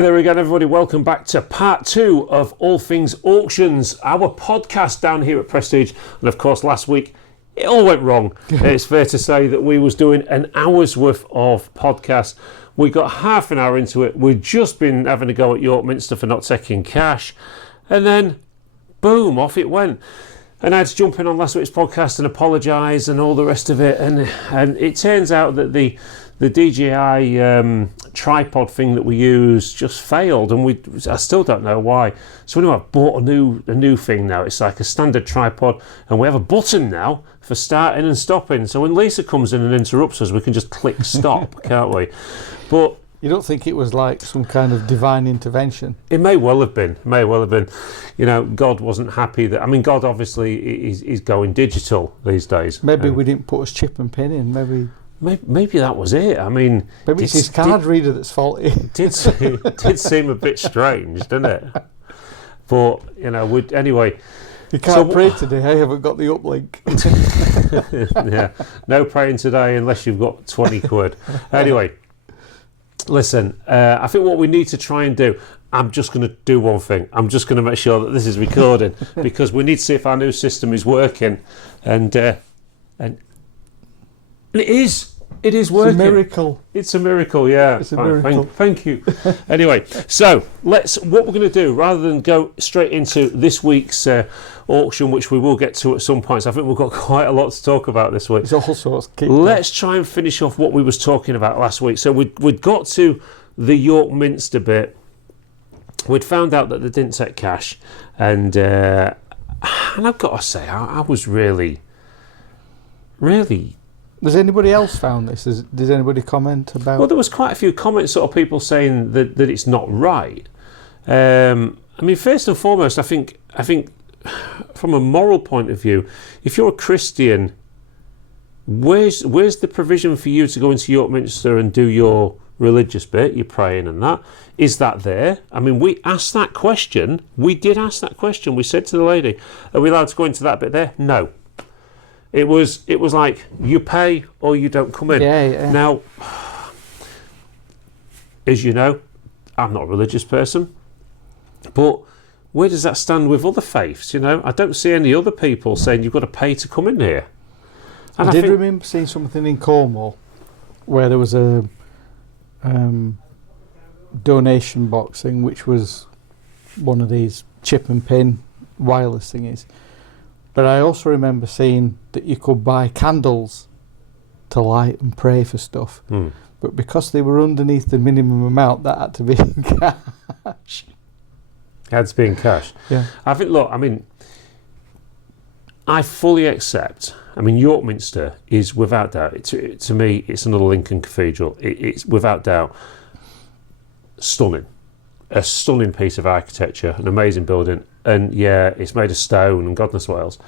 There again, everybody. Welcome back to part 2 of All Things Auctions, our podcast down here at Prestige. And of course, last week it all went wrong. It's fair to say that we was doing an hour's worth of podcast. We got half an hour into it. We'd just been having a go at York Minster for not taking cash, and then boom, off it went. And I had to jump in on last week's podcast and apologise and all the rest of it. And it turns out that the DJI tripod thing that we use just failed, and I still don't know why. So anyway, I've bought a new thing now. It's like a standard tripod, and we have a button now for starting and stopping. So when Lisa comes in and interrupts us, we can just click stop, can't we? But you don't think it was like some kind of divine intervention? It may well have been. You know, God wasn't happy that. I mean, God obviously is going digital these days. Maybe we didn't put his chip and pin in. Maybe that was it. I mean, maybe it's his card reader that's faulty. Did seem a bit strange, didn't it? But you know, anyway. You can't pray today. I haven't got the uplink. Yeah, no praying today unless you've got 20 quid. Anyway, listen. I think what we need to try and do. I'm just going to do one thing. I'm just going to make sure that this is recording because we need to see if our new system is working, and it is. It is working. It's a miracle. It's a miracle, yeah. It's a miracle. Thank you. Anyway, so what we're going to do, rather than go straight into this week's auction, which we will get to at some point, so I think we've got quite a lot to talk about this week. It's all sorts. Let's try and finish off what we was talking about last week. So we'd got to the York Minster bit. We'd found out that they didn't take cash, and I've got to say, I was really. Has anybody else found this? Did anybody comment about? Well, there was quite a few comments, sort of people saying that it's not right. I mean, first and foremost, I think from a moral point of view, if you're a Christian, where's the provision for you to go into York Minster and do your religious bit, your praying and that? Is that there? I mean, we asked that question. We did ask that question. We said to the lady, "Are we allowed to go into that bit there?" No. It was like, you pay or you don't come in. Yeah. Now, as you know, I'm not a religious person, but where does that stand with other faiths? You know, I don't see any other people saying you've got to pay to come in here. And I did remember seeing something in Cornwall where there was a donation box thing, which was one of these chip and pin wireless thingies. But I also remember seeing that you could buy candles to light and pray for stuff. But because they were underneath the minimum amount, that had to be in cash. It had to be in cash. Yeah. I think, look, I mean, I fully accept. I mean, York Minster is without doubt, to me, it's another Lincoln Cathedral. It's without doubt stunning. A stunning piece of architecture, an amazing building. And yeah, it's made of stone and God knows what else.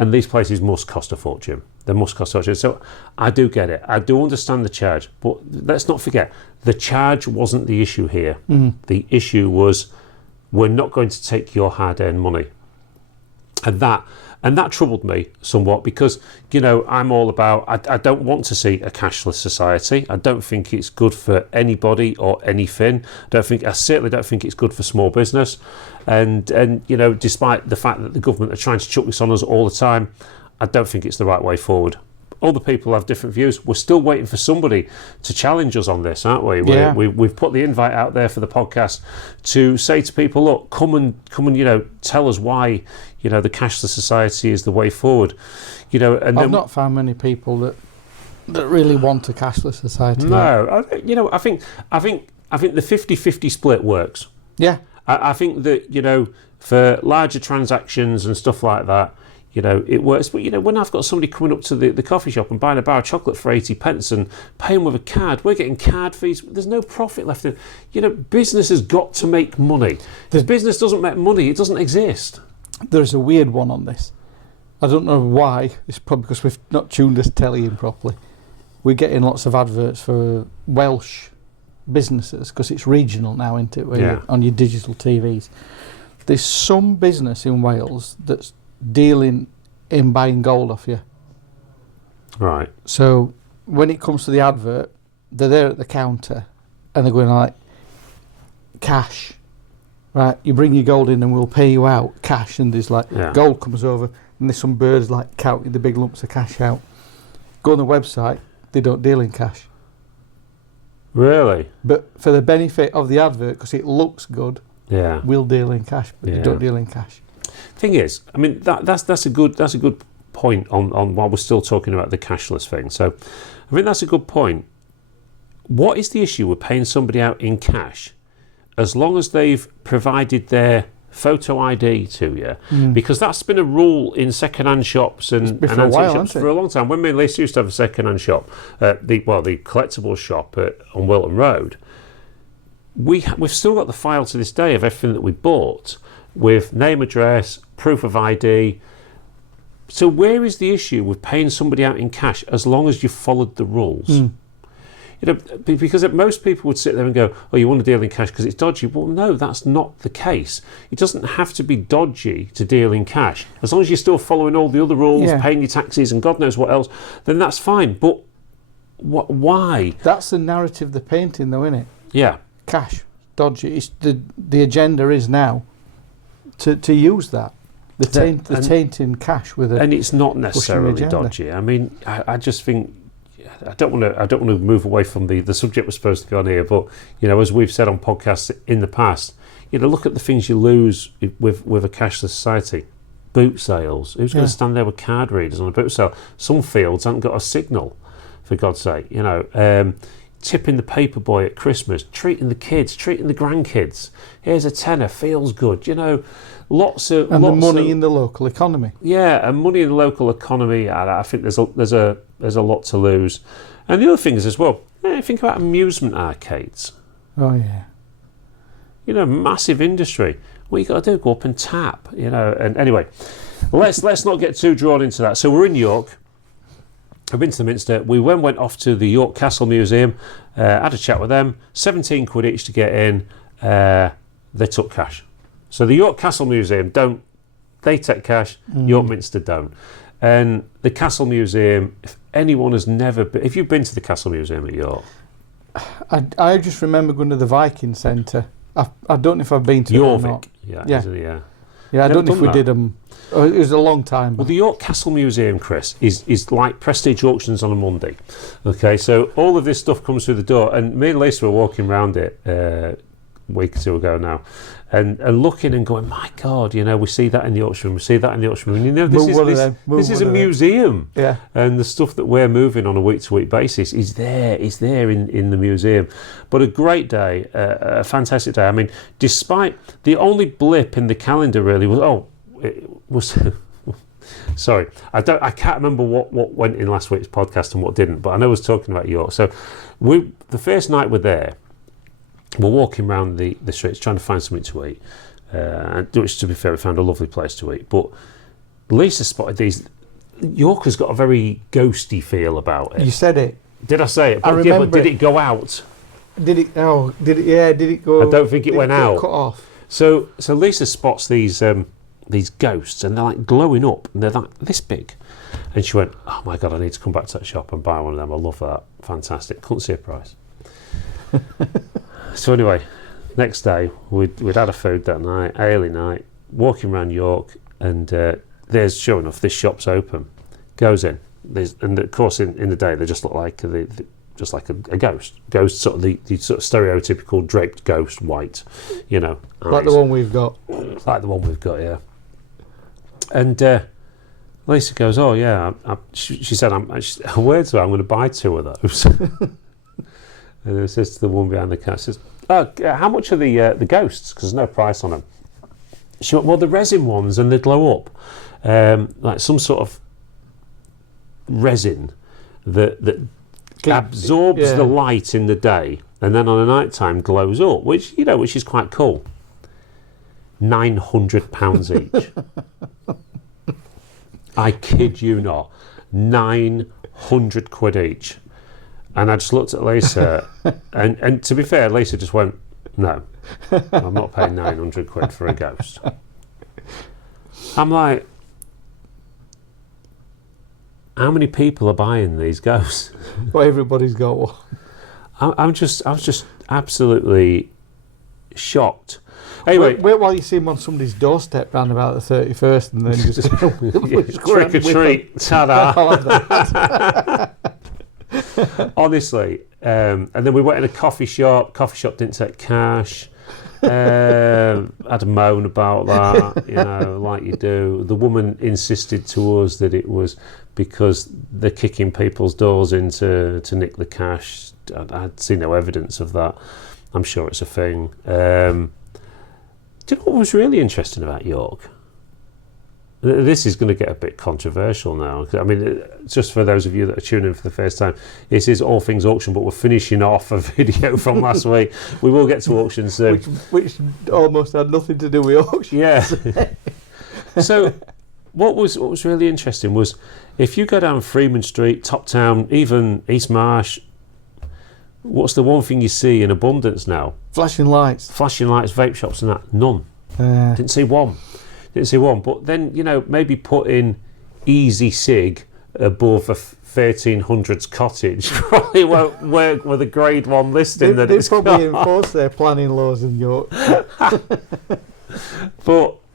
And these places must cost a fortune. They must cost a fortune. So I do get it. I do understand the charge. But let's not forget, the charge wasn't the issue here. The issue was, we're not going to take your hard-earned money. And that troubled me somewhat because, you know, I'm all about, I don't want to see a cashless society. I don't think it's good for anybody or anything. I certainly don't think it's good for small business. And you know, despite the fact that the government are trying to chuck this on us all the time, I don't think it's the right way forward. Other people have different views. We're still waiting for somebody to challenge us on this, aren't we? Yeah. We've put the invite out there for the podcast to say to people, look, come and you know, tell us why, you know, the cashless society is the way forward. You know, and I've not found many people that really want a cashless society. No, I think the 50-50 split works. Yeah. I think that, you know, for larger transactions and stuff like that, you know, it works. But, you know, when I've got somebody coming up to the coffee shop and buying a bar of chocolate for 80 pence and paying with a card, we're getting card fees. There's no profit left in. You know, business has got to make money. If business doesn't make money, it doesn't exist. There's a weird one on this. I don't know why. It's probably because we've not tuned this telly in properly. We're getting lots of adverts for Welsh businesses because it's regional now, isn't it? Where on your digital TVs. There's some business in Wales that's dealing in buying gold off you. Right. cash. Right, you bring your gold in and we'll pay you out cash, and there's like gold comes over and there's some birds like counting the big lumps of cash out. Go on the website, they don't deal in cash. Really? But for the benefit of the advert, because it looks good, we'll deal in cash, but they don't deal in cash. Thing is, I mean that's a good point on while we're still talking about the cashless thing. So I think that's a good point. What is the issue with paying somebody out in cash as long as they've provided their photo ID to you? Because that's been a rule in second-hand shops and antique shops for a long time. When me and Lisa used to have a second-hand shop, the collectible shop on Wilton Road, we've still got the file to this day of everything that we bought with name, address, proof of ID. So where is the issue with paying somebody out in cash as long as you followed the rules? You know, because most people would sit there and go, oh, you want to deal in cash because it's dodgy. Well, no, that's not the case. It doesn't have to be dodgy to deal in cash. As long as you're still following all the other rules, paying your taxes and God knows what else, then that's fine. But why? That's the narrative they're painting, though, isn't it? Yeah. Cash, dodgy. It's the agenda is now to use that. They're tainting cash with it. And it's not necessarily dodgy. I mean, I just think... I don't want to move away from the subject we're supposed to go on here, but you know, as we've said on podcasts in the past, you know, look at the things you lose with a cashless society. Boot sales. Who's going to stand there with card readers on a boot sale? Some fields haven't got a signal, for God's sake. You know, tipping the paper boy at Christmas, treating the kids, treating the grandkids. Here's a tenner, feels good. You know, lots of the money in the local economy. Yeah, and money in the local economy. I think there's a lot to lose. And the other thing is as well, think about amusement arcades. Oh yeah. You know, massive industry. What you got to do? Go up and tap. You know. And anyway, let's not get too drawn into that. So we're in York. I've been to the Minster. We went off to the York Castle Museum. Had a chat with them. 17 quid each to get in. They took cash. So the York Castle Museum they take cash. York Minster don't. And the Castle Museum, if anyone has never been, if you've been to the Castle Museum at York, I just remember going to the Viking Centre. I don't know if I've been to York. It or not. Yeah. I don't know if we did them. It was a long time. Well, the York Castle Museum, Chris, is like Prestige Auctions on a Monday. Okay, so all of this stuff comes through the door, and me and Lisa were walking around it a week or two ago now, and looking and going, my God, you know, we see that in the auction room, we see that in the auction room. You know, this is a museum. Yeah. And the stuff that we're moving on a week-to-week basis is there in the museum. But a great day, a fantastic day. I mean, despite the only blip in the calendar really was sorry, I can't remember what went in last week's podcast and what didn't, but I know I was talking about York. So the first night we're there, we're walking around the streets trying to find something to eat, which, to be fair, we found a lovely place to eat. But Lisa spotted these. York has got a very ghosty feel about it. You said it. Did I say it? I remember. But did it go out? Did it? Oh, did it? Yeah, did it go? I don't think it went out. Cut off. So Lisa spots these ghosts, and they're like glowing up, and they're like this big. And she went, oh my God, I need to come back to that shop and buy one of them. I love that. Fantastic. Couldn't see a price. So anyway, next day we'd had a food that night, early night, walking around York, and there's, sure enough, this shop's open. Goes in, and of course in the day they just look like just like a ghost. Ghost, sort of the sort of stereotypical draped ghost, white, you know. Like the one we've got. Like the one we've got, yeah. And Lisa goes, oh yeah, she said, her words were, I'm going to buy 2 of those. And it says to the one behind the counter, says, oh, how much are the ghosts? Because there's no price on them. She went, well, the resin ones, and they glow up. Like some sort of resin that absorbs the light in the day, and then on the night time glows up, which is quite cool. £900 each. I kid you not. 900 quid each. And I just looked at Lisa, and to be fair, Lisa just went, no, I'm not paying 900 quid for a ghost. I'm like, how many people are buying these ghosts? Well, everybody's got one. I was just absolutely shocked. Anyway, wait while you see him on somebody's doorstep round about the 31st, and then just trick or treat, ta-da. Honestly, and then we went in a coffee shop. Coffee shop didn't take cash. Had a moan about that, like you do. The woman insisted to us that it was because they're kicking people's doors in to nick the cash. I'd seen no evidence of that. I'm sure it's a thing. Do you know what was really interesting about York? This is going to get a bit controversial now. I mean, just for those of you that are tuning in for the first time, this is All Things Auction, but we're finishing off a video from last week. We will get to auctions soon. Which almost had nothing to do with auctions. Yeah. So what was really interesting was if you go down Freeman Street, Top Town, even East Marsh, what's the one thing you see in abundance now? Flashing lights, vape shops and that. None. Didn't see one. But then, maybe put in Easy Sig above a 1300s cottage probably won't work with a grade 1 listing that it's got. They probably enforce their planning laws in York. But,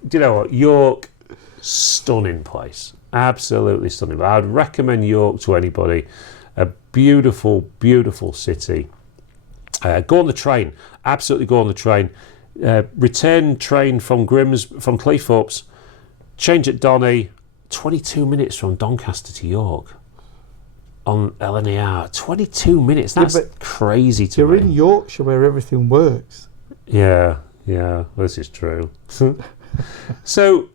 do you know what? York, stunning place. Absolutely stunning. But I'd recommend York to anybody. A beautiful, beautiful city. Go on the train. Absolutely go on the train. Return train from Cleethorpes, change at Donny, 22 minutes from Doncaster to York on LNER. 22 minutes, that's crazy to me. You're in Yorkshire where everything works. Yeah, this is true. So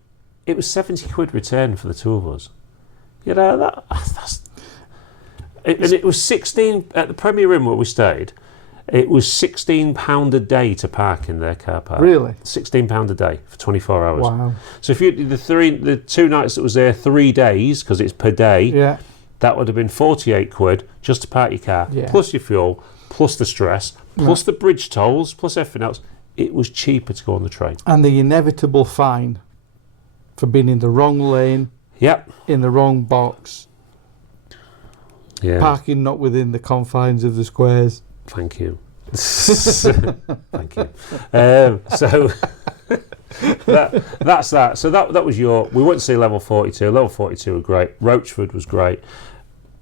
it was 70 quid return for the two of us. That's... And it was 16, at the Premier Inn where we stayed, it was £16 a day to park in their car park. Really? £16 a day for 24 hours. Wow. So if you did the 2 nights that was there 3 days, because it's per day, that would have been 48 quid just to park your car, plus your fuel, plus the stress, plus the bridge tolls, plus everything else. It was cheaper to go on the train. And the inevitable fine for being in the wrong lane, in the wrong box, parking not within the confines of the squares. Thank you. Thank you. So that's that. So that was York. We went to see Level 42. Level 42 were great. Rochford was great.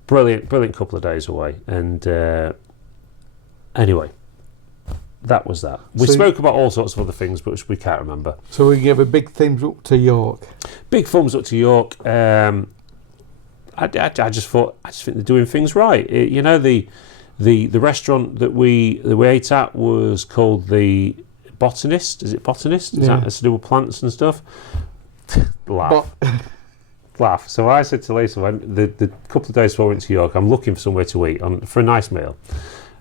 Brilliant couple of days away. And anyway, that was that. We spoke about all sorts of other things, but we can't remember. So we give a big thumbs up to York. Big thumbs up to York. I just think they're doing things right. The restaurant that we ate at was called the Botanist. Is it Botanist? Is that to do with plants and stuff? Laugh. So I said to Lisa, the couple of days before I went to York, I'm looking for somewhere to eat for a nice meal.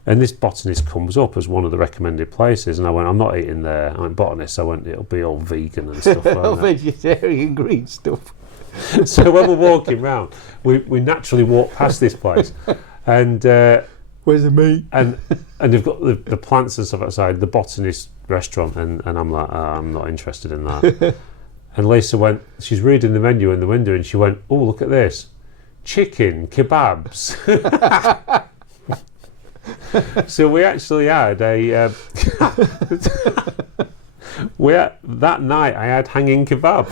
And this Botanist comes up as one of the recommended places. And I went, I'm not eating there. I went, Botanist. I went, it'll be all vegan and stuff like that. Vegetarian green stuff. So when we're walking round, we naturally walk past this place. And... where's the meat? And they've got the plants and stuff outside, the Botanist restaurant, and I'm like, I'm not interested in that. And Lisa she's reading the menu in the window, and she went, oh, look at this. Chicken kebabs. So we actually had that night I had hanging kebab.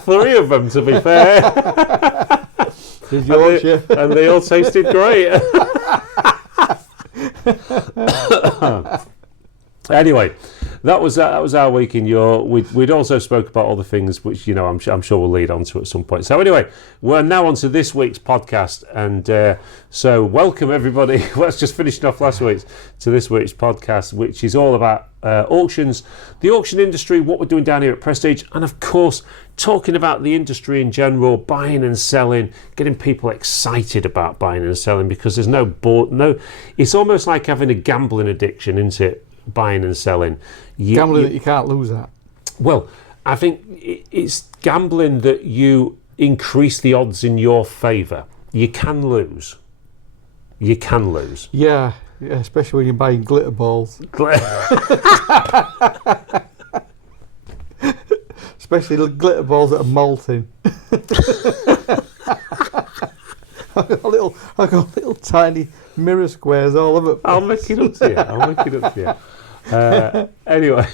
3 of them, to be fair. And they all tasted great. Anyway, that was our week in York. We'd also spoke about all the things which I'm sure we'll lead on to at some point. So anyway, we're now on to this week's podcast, and so welcome everybody. Let's just finish off last week's to this week's podcast, which is all about auctions, the auction industry, what we're doing down here at Prestige, and of course talking about the industry in general, buying and selling, getting people excited about buying and selling, because there's no it's almost like having a gambling addiction, isn't it? Buying and selling. Gambling that you can't lose at. Well, I think it's gambling that you increase the odds in your favour. You can lose. Yeah, especially when you're buying glitter balls. Especially the glitter balls that are molting. I got little tiny mirror squares all over. I'll make it up to you. Anyway,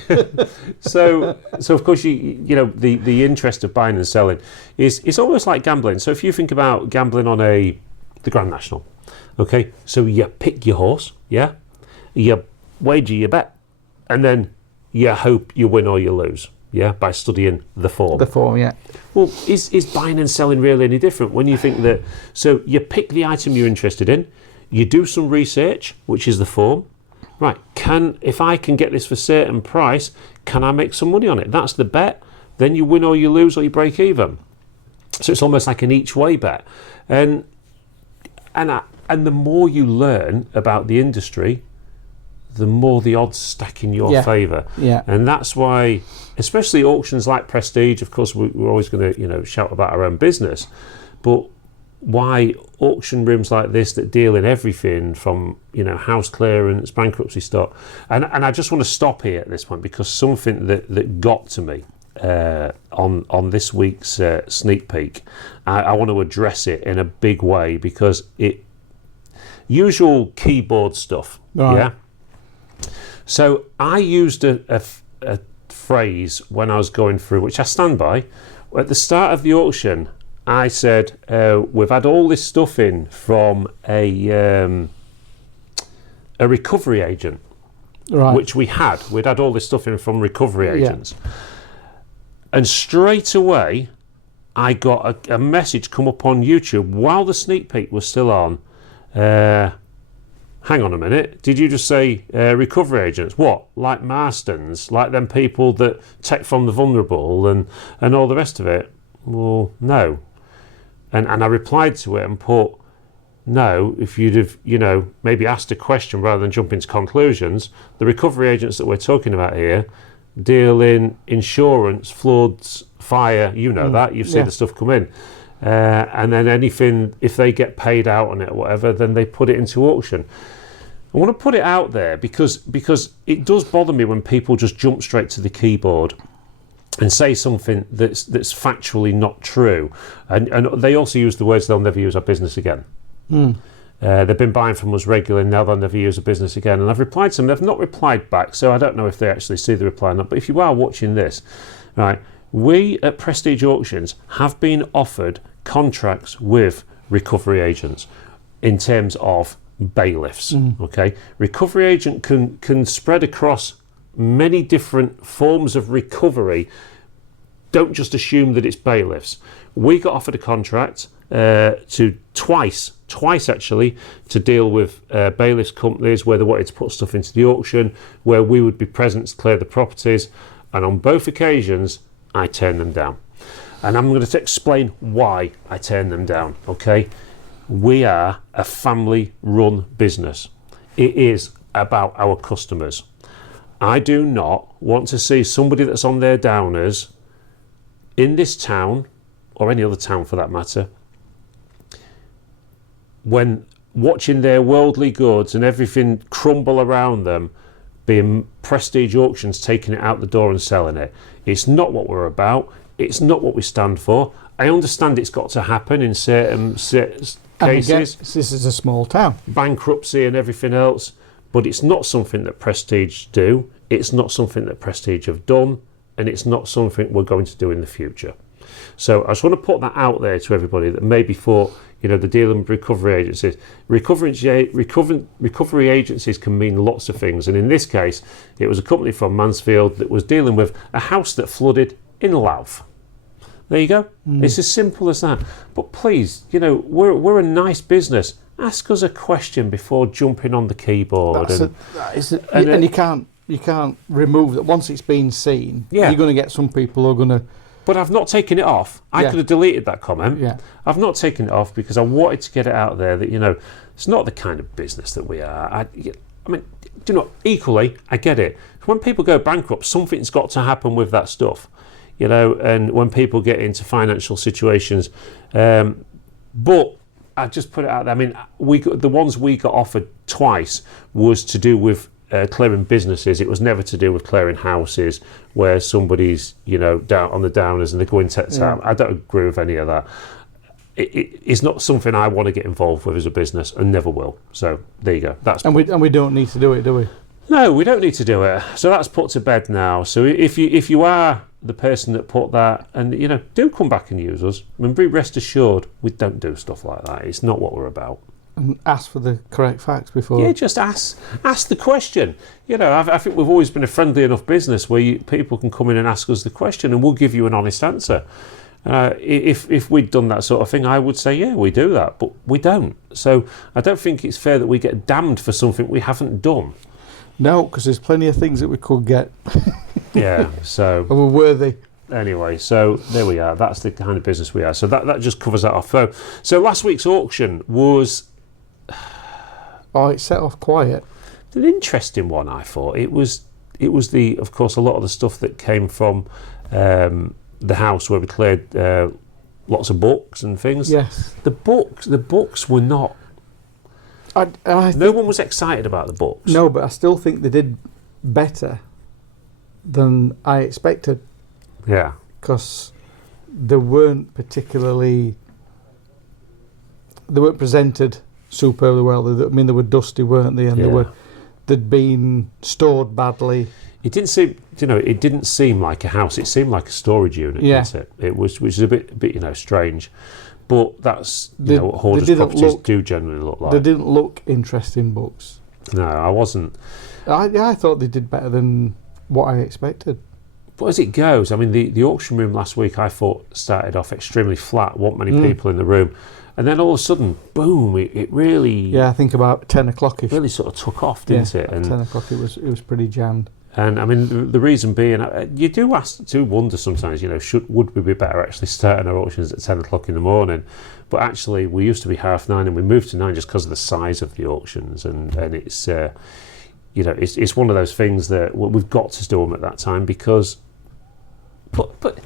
so of course you know the interest of buying and selling is it's almost like gambling. So if you think about gambling on the Grand National, okay, so you pick your horse, yeah, you wager your bet, and then you hope you win or you lose, yeah, by studying the form. The form, yeah. Well, is buying and selling really any different when you think that? So you pick the item you're interested in, you do some research, which is the form. Right, if I can get this for a certain price, can I make some money on it? That's the bet. Then you win or you lose or you break even. So it's almost like an each way bet. And the more you learn about the industry, the more the odds stack in your favour. Yeah. And that's why, especially auctions like Prestige, of course, we're always going to shout about our own business, but why auction rooms like this that deal in everything from house clearance, bankruptcy stock, and I just want to stop here at this point because something that got to me on this week's sneak peek, I want to address it in a big way because usual keyboard stuff, right. Yeah. So I used a phrase when I was going through, which I stand by, at the start of the auction. I said, we've had all this stuff in from a recovery agent, right. which we'd had all this stuff in from recovery agents. Yeah. And straight away, I got a message come up on YouTube while the sneak peek was still on. Hang on a minute, did you just say recovery agents? What, like Marston's, like them people that take from the vulnerable and all the rest of it? Well, no. And I replied to it and put, no, if you'd have, maybe asked a question rather than jump into conclusions, the recovery agents that we're talking about here deal in insurance, floods, fire, that, you've seen the stuff come in. And then anything, if they get paid out on it or whatever, then they put it into auction. I want to put it out there because it does bother me when people just jump straight to the keyboard and say something that's factually not true, and they also use the words they'll never use our business again. They've been buying from us regularly, now they'll never use a business again. And I've replied to them, they've not replied back, so I don't know if they actually see the reply or not. But if you are watching this, right, we at Prestige Auctions have been offered contracts with recovery agents in terms of bailiffs. Okay, recovery agent can spread across many different forms of recovery. Don't just assume that it's bailiffs. We got offered a contract to twice actually, to deal with bailiffs companies where they wanted to put stuff into the auction, where we would be present to clear the properties, and on both occasions I turned them down. And I'm going to explain why I turned them down, okay? We are a family-run business. It is about our customers. I do not want to see somebody that's on their downers in this town, or any other town for that matter, when watching their worldly goods and everything crumble around them, being Prestige Auctions taking it out the door and selling it. It's not what we're about. It's not what we stand for. I understand it's got to happen in certain cases. Again, this is a small town. Bankruptcy and everything else. But it's not something that Prestige do. It's not something that Prestige have done. And it's not something we're going to do in the future. So I just want to put that out there to everybody that maybe thought, the dealing with recovery agencies. Recovery agencies can mean lots of things. And in this case, it was a company from Mansfield that was dealing with a house that flooded in Louth. There you go. It's as simple as that. But please, we're a nice business. Ask us a question before jumping on the keyboard. And you can't remove that. Once it's been seen, you're going to get some people who are going to. But I've not taken it off. I could have deleted that comment. Yeah. I've not taken it off because I wanted to get it out there that, it's not the kind of business that we are. I mean, equally, I get it. When people go bankrupt, something's got to happen with that stuff. And when people get into financial situations. But I just put it out there. I mean, the ones we got offered twice was to do with clearing businesses. It was never to do with clearing houses where somebody's, down on the downers and they're going to town. I don't agree with any of that. it's not something I want to get involved with as a business, and never will. So there you go. And we don't need to do it, do we? No, we don't need to do it. So that's put to bed now. So if you are the person that put that, and do come back and use us, and be rest assured we don't do stuff like that. It's not what we're about. And ask for the correct facts before. Yeah, just ask the question. I think we've always been a friendly enough business where people can come in and ask us the question, and we'll give you an honest answer. If we'd done that sort of thing, I would say, yeah, we do that, but we don't. So I don't think it's fair that we get damned for something we haven't done. No, because there's plenty of things that we could get. Yeah, so... and we're worthy. Anyway, so there we are. That's the kind of business we are. So that just covers that off. So last week's auction was... Oh, it set off quiet. An interesting one, I thought. It was of course, a lot of the stuff that came from the house where we cleared lots of books and things. Yes. The books were not... no one was excited about the books. No, but I still think they did better than I expected. Yeah. Because they weren't presented superbly well. They were dusty, weren't they? And they'd been stored badly. It didn't seem, it didn't seem like a house. It seemed like a storage unit, didn't it? It was, which is a bit, strange. But that's what hoarders' properties do generally look like. They didn't look interesting books. No, I wasn't. I thought they did better than what I expected. But as it goes, I mean, the auction room last week I thought started off extremely flat, weren't many people in the room. And then all of a sudden, boom, it really... Yeah, I think about 10 o'clock. It really sort of took off, didn't it? And 10 o'clock it was pretty jammed. And I mean, the reason being, you do wonder sometimes, would we be better actually starting our auctions at 10 o'clock in the morning? But actually, we used to be 9:30 and we moved to 9 just because of the size of the auctions. And it's, it's one of those things that we've got to do them at that time because... But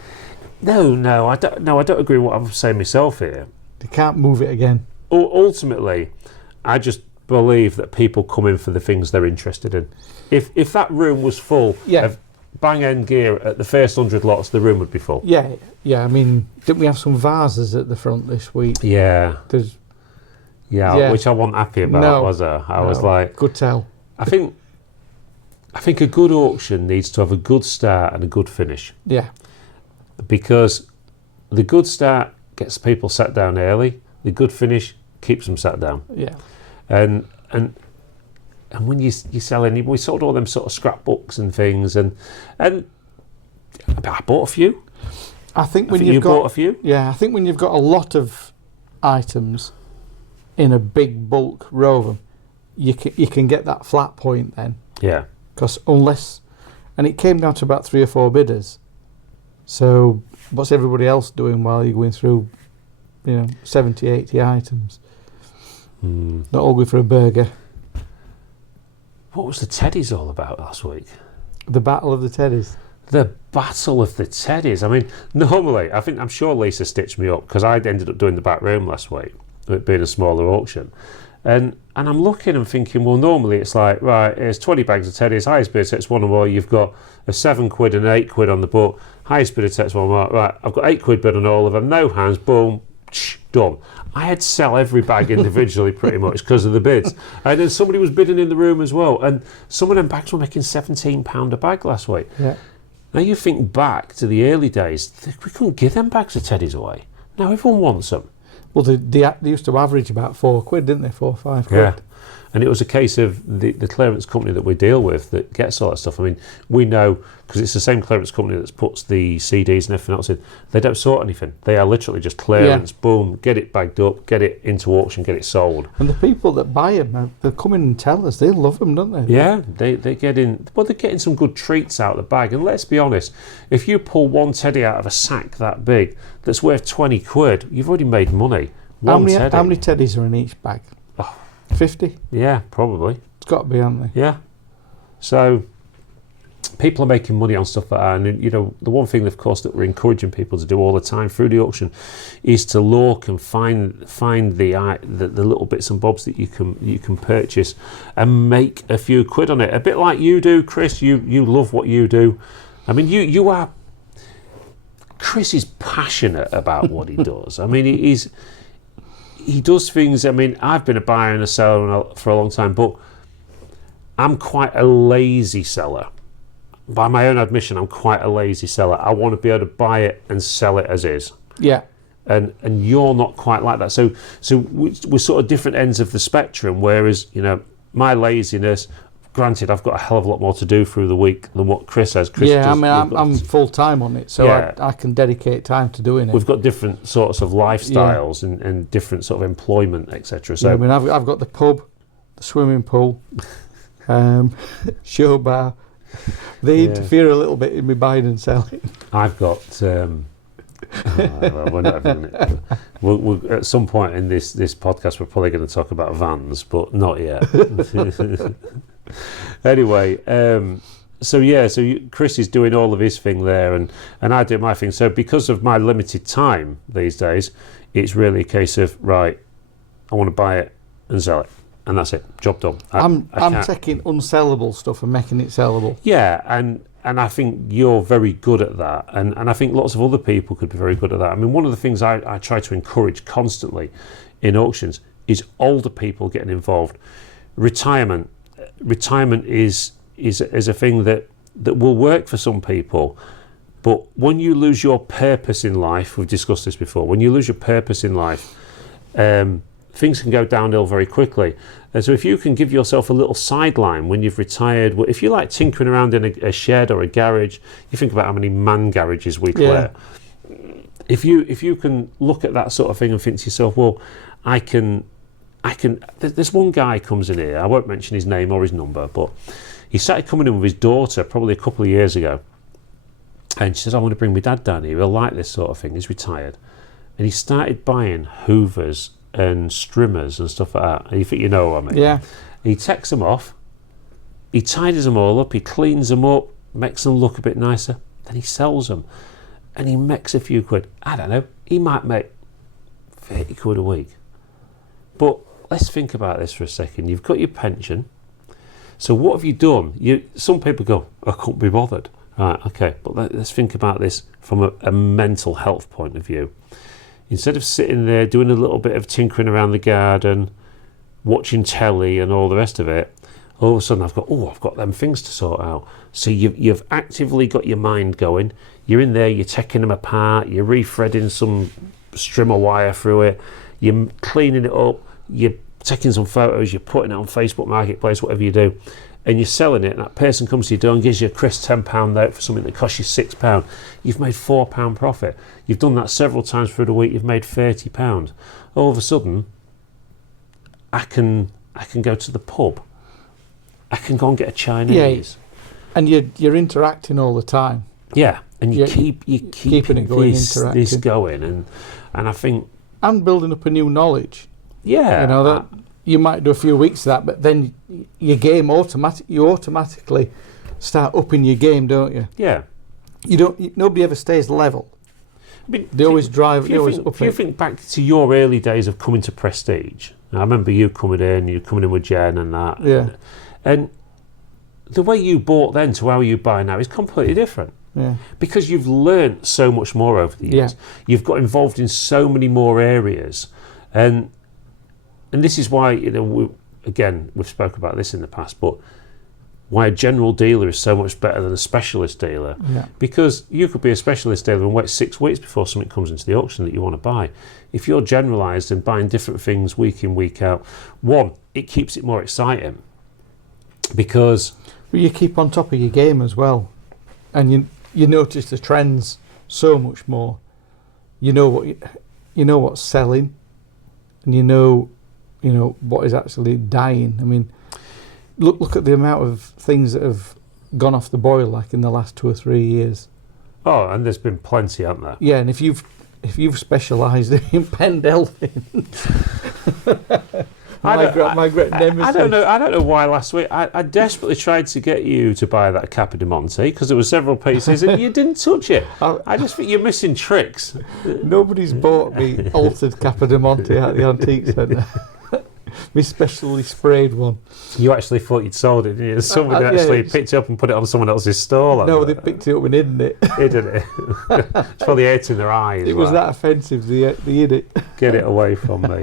no, I don't agree with what I'm saying myself here. They can't move it again. Ultimately, I just believe that people come in for the things they're interested in. If that room was full of bang-end gear at the first 100 lots, the room would be full. Yeah. I mean, didn't we have some vases at the front this week? Yeah. Which I wasn't happy about, was I? I was like... Good tell. I think a good auction needs to have a good start and a good finish. Yeah. Because the good start gets people sat down early, the good finish keeps them sat down. Yeah. And when you sell any, we sold all them sort of scrapbooks and things, and I bought a few. I think when you bought a few. Yeah, I think when you've got a lot of items in a big bulk row of them, you can get that flat point then. Yeah. Because and it came down to about 3 or 4 bidders. So what's everybody else doing while you're going through, 70, 80 items? Not all going for a burger. What was the Teddies all about last week? The Battle of the Teddies. The Battle of the Teddies. I mean, normally, I'm sure Lisa stitched me up because I'd ended up doing the back room last week, it being a smaller auction. And I'm looking and thinking, well, normally it's like, right, here's 20 bags of Teddies, highest bidder takes one or more, you've got a £7 and £8 on the book, highest bidder takes one or more, right, I've got £8 bid on all of them, no hands, boom, done. I had to sell every bag individually pretty much because of the bids. And then somebody was bidding in the room as well, and some of them bags were making £17 a bag last week. Yeah. Now you think back to the early days, we couldn't give them bags of Teddies away. Now everyone wants them. Well, they used to average about £4, didn't they? 4 or 5 quid. Yeah. And it was a case of the clearance company that we deal with that gets all that stuff. I mean, we know, because it's the same clearance company that puts the CDs and everything else in, they don't sort anything. They are literally just clearance, boom, get it bagged up, get it into auction, get it sold. And the people that buy them, they come in and tell us, they love them, don't they? Yeah, they get in, well, they're getting some good treats out of the bag. And let's be honest, if you pull one Teddy out of a sack that big, that's worth 20 quid, you've already made money. How many Teddies are in each bag? 50? Yeah, probably. It's got to be, haven't they? Yeah. So people are making money on stuff like that, and the one thing, of course, that we're encouraging people to do all the time through the auction is to look and find the little bits and bobs that you can purchase and make a few quid on it. A bit like you do, Chris. You love what you do. I mean, you are Chris is passionate about what he does. I mean, he does things. I mean, I've been a buyer and a seller for a long time, but I'm quite a lazy seller. By my own admission, I'm quite a lazy seller. I want to be able to buy it and sell it as is. Yeah. And you're not quite like that. So we're sort of different ends of the spectrum. Whereas, you know, my laziness, granted, I've got a hell of a lot more to do through the week than what Chris has. I'm full time on it, so yeah. I can dedicate time to doing it. We've got different sorts of lifestyles and different sort of employment, etc. So I mean, I've got the pub, the swimming pool, show bar. They interfere a little bit in me buying and selling. I've got. We're not having it. We'll, at some point in this podcast, we're probably going to talk about vans, but not yet. Anyway, so Chris is doing all of his thing there, and I do my thing. So because of my limited time these days, it's really a case of, right, I want to buy it and sell it, and that's it, job done. I'm taking unsellable stuff and making it sellable. Yeah, and I think you're very good at that, and I think lots of other people could be very good at that. I mean, one of the things I try to encourage constantly in auctions is older people getting involved. Retirement is a thing that will work for some people, but when you lose your purpose in life, we've discussed this before, when you lose your purpose in life, things can go downhill very quickly. And so if you can give yourself a little sideline when you've retired, if you like tinkering around in a shed or a garage, you think about how many man garages we clear. If you can look at that sort of thing and think to yourself, well, I can. There's one guy comes in here. I won't mention his name or his number, but he started coming in with his daughter probably a couple of years ago, and she says, "I want to bring my dad down here. He'll like this sort of thing. He's retired," and he started buying Hoovers and Strimmers and stuff like that. And you think you know what I mean? Yeah. He takes them off, he tidies them all up, he cleans them up, makes them look a bit nicer, then he sells them, and he makes a few quid. I don't know. He might make 30 quid a week. But let's think about this for a second. You've got your pension. So what have you done? Some people go, I couldn't be bothered. Right, okay, but let's think about this from a mental health point of view. Instead of sitting there doing a little bit of tinkering around the garden, watching telly and all the rest of it, all of a sudden I've got them things to sort out. So you've actively got your mind going. You're in there, you're taking them apart, you're re-threading some strimmer wire through it, you're cleaning it up, you're taking some photos, you're putting it on Facebook Marketplace, whatever you do, and you're selling it, and that person comes to your door and gives you a crisp £10 note for something that costs you £6. You've made £4 profit. You've done that several times through the week, you've made £30. All of a sudden, I can go to the pub. I can go and get a Chinese. Yeah, and you're interacting all the time. Yeah, and you're keeping it going, this going, and I think... And building up a new knowledge. Yeah. You know, that you might do a few weeks of that, but then your game you automatically start upping your game, don't you? Yeah. Nobody ever stays level. I mean, they always drive. If you think back to your early days of coming to Prestige, I remember you coming in with Jen and that. Yeah. And the way you bought then to how you buy now is completely different. Yeah. Because you've learnt so much more over the years. Yeah. You've got involved in so many more areas, and this is why, you know, we've spoken about this in the past, but why a general dealer is so much better than a specialist dealer. Yeah. Because you could be a specialist dealer and wait 6 weeks before something comes into the auction that you want to buy. If you're generalised and buying different things week in, week out, one, it keeps it more exciting because... But you keep on top of your game as well, and you notice the trends so much more. You know what's selling, and you know what is actually dying. I mean, look at the amount of things that have gone off the boil like in the last 2 or 3 years. Oh, and there's been plenty, haven't there? Yeah, and if you've specialised in pen delphine, my great nemesis. I don't know why last week I desperately tried to get you to buy that Capodimonte because there were several pieces and you didn't touch it. I just think you're missing tricks. Nobody's bought me altered Capodimonte at the antique centre. My specially sprayed one. You actually thought you'd sold it, didn't you? Somebody actually picked it up and put it on someone else's stall. No, they picked it up and hidden it. Hidden it. It's probably ate in their eyes. It was that offensive. They hid it. Get it away from me.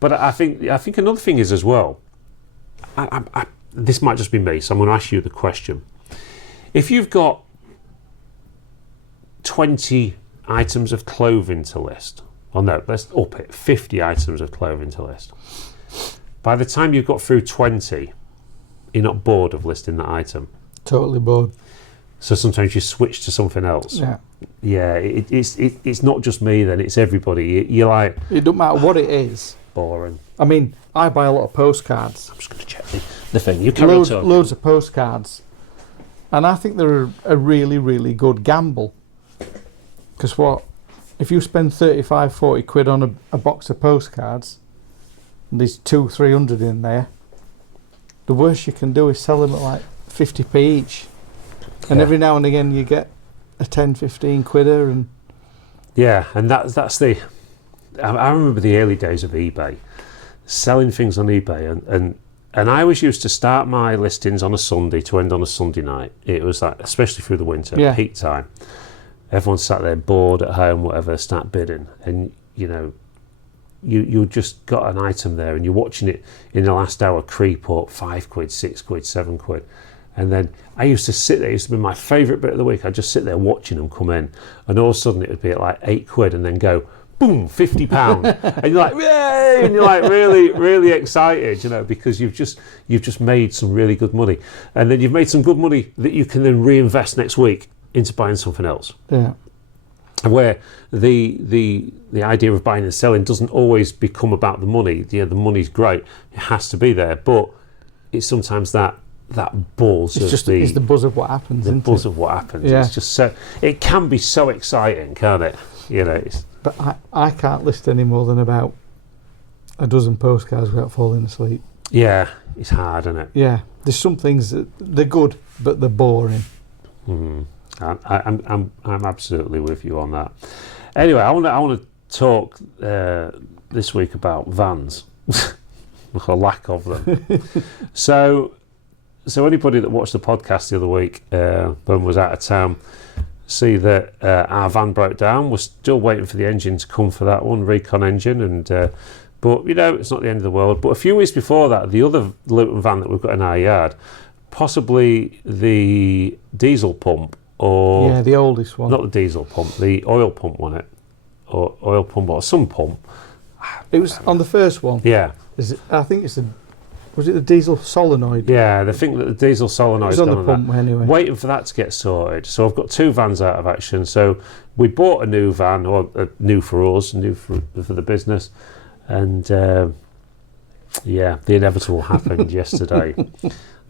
But I think another thing is as well. This might just be me, so I'm going to ask you the question. If you've got 20 items of clothing to list, well, no, let's up it, 50 items of clothing to list. By the time you've got through 20, you're not bored of listing that item. Totally bored. So sometimes you switch to something else. Yeah. Yeah, it's not just me then, it's everybody. You're like... It doesn't matter what it is. Boring. I mean, I buy a lot of postcards. I'm just going to check the thing. You carry on talking. Loads of postcards. And I think they're a really, really good gamble. Because if you spend 35, 40 quid on a box of postcards, and there's 200-300 in there, the worst you can do is sell them at like 50p each. And every now and again you get a 10-15 quidder. And yeah, and that's the... I remember the early days of eBay, selling things on eBay, and I always used to start my listings on a Sunday to end on a Sunday night. It was like, especially through the winter, peak time. Everyone sat there bored at home, whatever, start bidding, and you just got an item there, and you're watching it in the last hour creep up 5 quid, 6 quid, 7 quid. And then I used to sit there, it used to be my favourite bit of the week. I'd just sit there watching them come in, and all of a sudden it would be at like 8 quid, and then go, boom, £50. And you're like, yay! And you're like really, really excited, because you've just made some really good money. And then you've made some good money that you can then reinvest next week into buying something else. Yeah. Where the idea of buying and selling doesn't always become about the money. The money's great, it has to be there, but it's sometimes that buzz. It's the buzz of what happens. The buzz of what happens. Yeah. It's just it can be so exciting, can't it? But I can't list any more than about a dozen postcards without falling asleep. Yeah, it's hard, isn't it? Yeah, there's some things that they're good, but they're boring. I'm absolutely with you on that. Anyway, I want to talk this week about vans, or lack of them. So anybody that watched the podcast the other week when was out of town, see that our van broke down. We're still waiting for the engine to come for that one, recon engine, and but it's not the end of the world. But a few weeks before that, the other Luton van that we've got in our yard, possibly the diesel pump, or the oldest one, not the diesel pump, the oil pump, wasn't it, or oil pump, or some pump. It was on the first one. Yeah, I think it's was it the diesel solenoid? Yeah, they think that the diesel solenoid is on the pump anyway. Waiting for that to get sorted. So I've got 2 vans out of action. So we bought a new van, or new for us, new for the business, and the inevitable happened yesterday.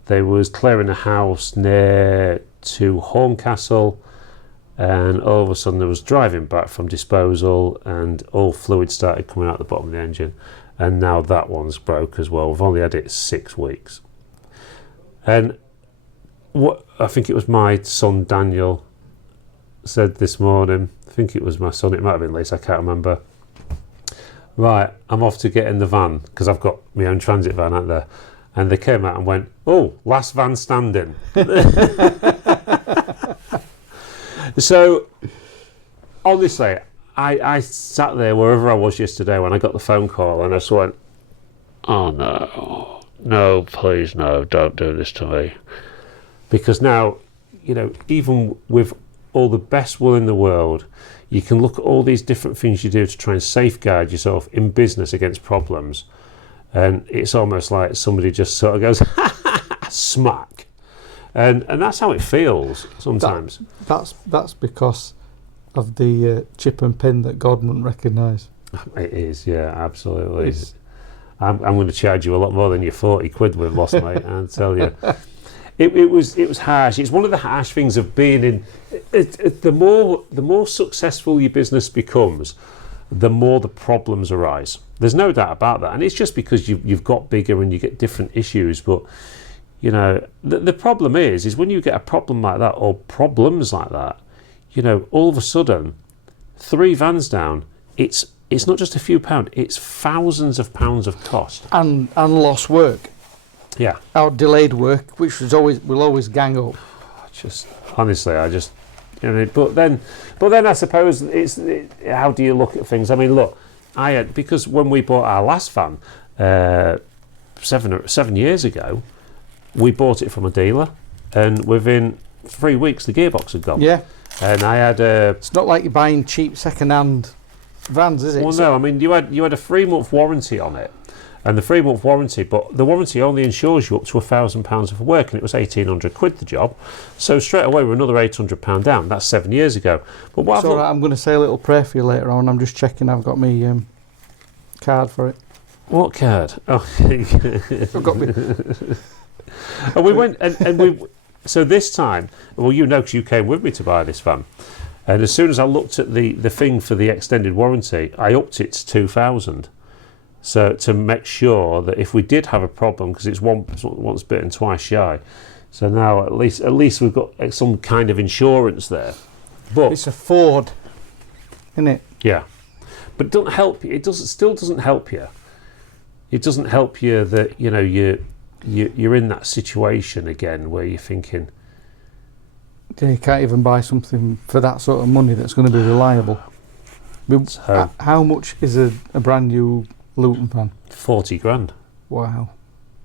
They was clearing a house near to Horncastle, and all of a sudden there was driving back from disposal, and all fluid started coming out the bottom of the engine. And now that one's broke as well. We've only had it 6 weeks. And what I think it was my son Daniel said this morning, I think it was my son, it might have been Lisa, I can't remember. Right, I'm off to get in the van, because I've got my own transit van out there. And they came out and went, oh, last van standing. So, honestly, I sat there wherever I was yesterday when I got the phone call, and I just went, oh no, please no, don't do this to me. Because now, even with all the best will in the world, you can look at all these different things you do to try and safeguard yourself in business against problems, and it's almost like somebody just sort of goes, smack. And that's how it feels sometimes. That's because of the chip and pin that God wouldn't recognise. It is, yeah, absolutely. I'm going to charge you a lot more than your 40 quid we've lost, mate, I'll tell you. It was harsh. It's one of the harsh things of being in... the more successful your business becomes, the more the problems arise. There's no doubt about that. And it's just because you've got bigger and you get different issues. But, the problem is when you get a problem like that, or problems like that, all of a sudden, 3 vans down, it's it's not just a few pounds, it's thousands of pounds of cost. And lost work. Yeah. Our delayed work, which will always gang up. Honestly, but then I suppose how do you look at things? I mean, look, because when we bought our last van 7 years ago, we bought it from a dealer, and within 3 weeks the gearbox had gone. Yeah. And I had It's not like you're buying cheap second-hand vans, is it? Well, no. I mean, you had a 3-month warranty on it, and the 3-month warranty, but the warranty only insures you up to £1,000 of work, and it was £1,800 the job. So straight away we're another £800 down. That's 7 years ago. But what it's all right, I'm going to say a little prayer for you later on. I'm just checking. I've got my card for it. What card? Oh, I've got me. And we went and we. So this time, well, you know, because you came with me to buy this van, and as soon as I looked at the thing for the extended warranty, I upped it to 2,000. So to make sure that if we did have a problem, because it's once bitten, twice shy. So now at least we've got some kind of insurance there. But it's a Ford, isn't it? Yeah, but it doesn't help you. Still doesn't help you. It doesn't help you that you're in that situation again where you're thinking. Yeah, you can't even buy something for that sort of money that's going to be reliable. So, how much is a brand new Luton van? 40 grand. Wow.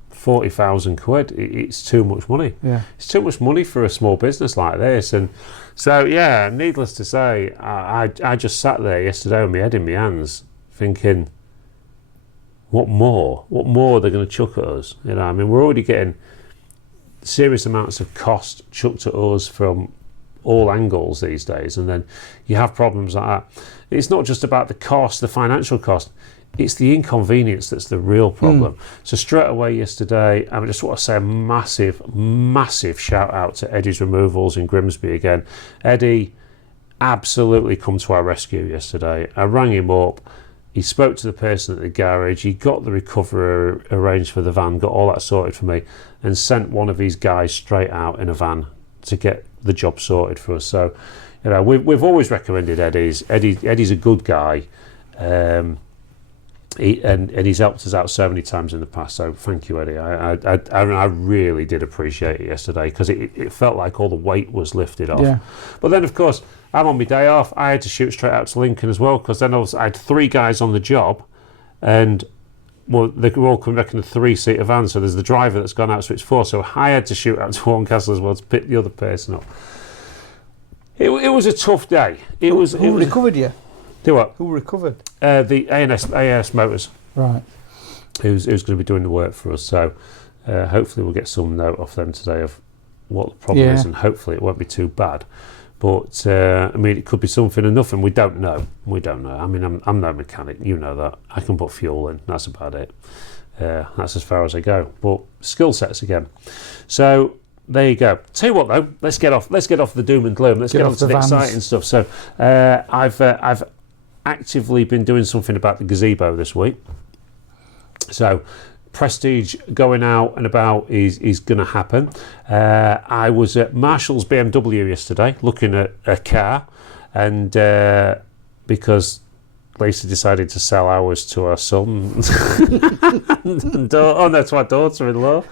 40,000 quid. It's too much money. Yeah. It's too much money for a small business like this. And so, yeah, needless to say, I just sat there yesterday with my head in my hands thinking, what more? What more are they going to chuck at us? You know, I mean, we're already getting serious amounts of cost chucked at us from all angles these days. And then you have problems like that. It's not just about the cost, the financial cost. It's the inconvenience that's the real problem. So straight away yesterday, I just want to say a massive, massive shout out to Eddie's Removals in Grimsby again. Eddie absolutely come to our rescue yesterday. I rang him up. He spoke to the person at the garage. He got the recovery arranged for the van, got all that sorted for me, and sent one of his guys straight out in a van to get the job sorted for us. So, you know, we've always recommended Eddie's. Eddie's a good guy. And he's helped us out so many times in the past, so thank you, Eddie. I really did appreciate it yesterday, because it felt like all the weight was lifted off. Yeah. But then, of course, I'm on my day off. I had to shoot straight out to Lincoln as well, because then I had 3 guys on the job, and well, they were all coming back in a 3-seater van, so there's the driver that's gone out, so it's 4. So I had to shoot out to Horncastle as well to pick the other person up. It was a tough day. Who recovered you? Do what? Who recovered? The AS Motors. Right. Who's going to be doing the work for us. So hopefully we'll get some note off them today of what the problem is, and hopefully it won't be too bad. But I mean, it could be something or nothing. We don't know. I mean, I'm no mechanic. You know that. I can put fuel in. That's about it. That's as far as I go. But skill sets again. So there you go. Tell you what though, let's get off the doom and gloom. Let's get off to the exciting stuff. So I've actively been doing something about the gazebo this week. So Prestige going out and about is going to happen. I was at Marshall's BMW yesterday looking at a car, and because Lisa decided to sell ours to our son to our daughter-in-law,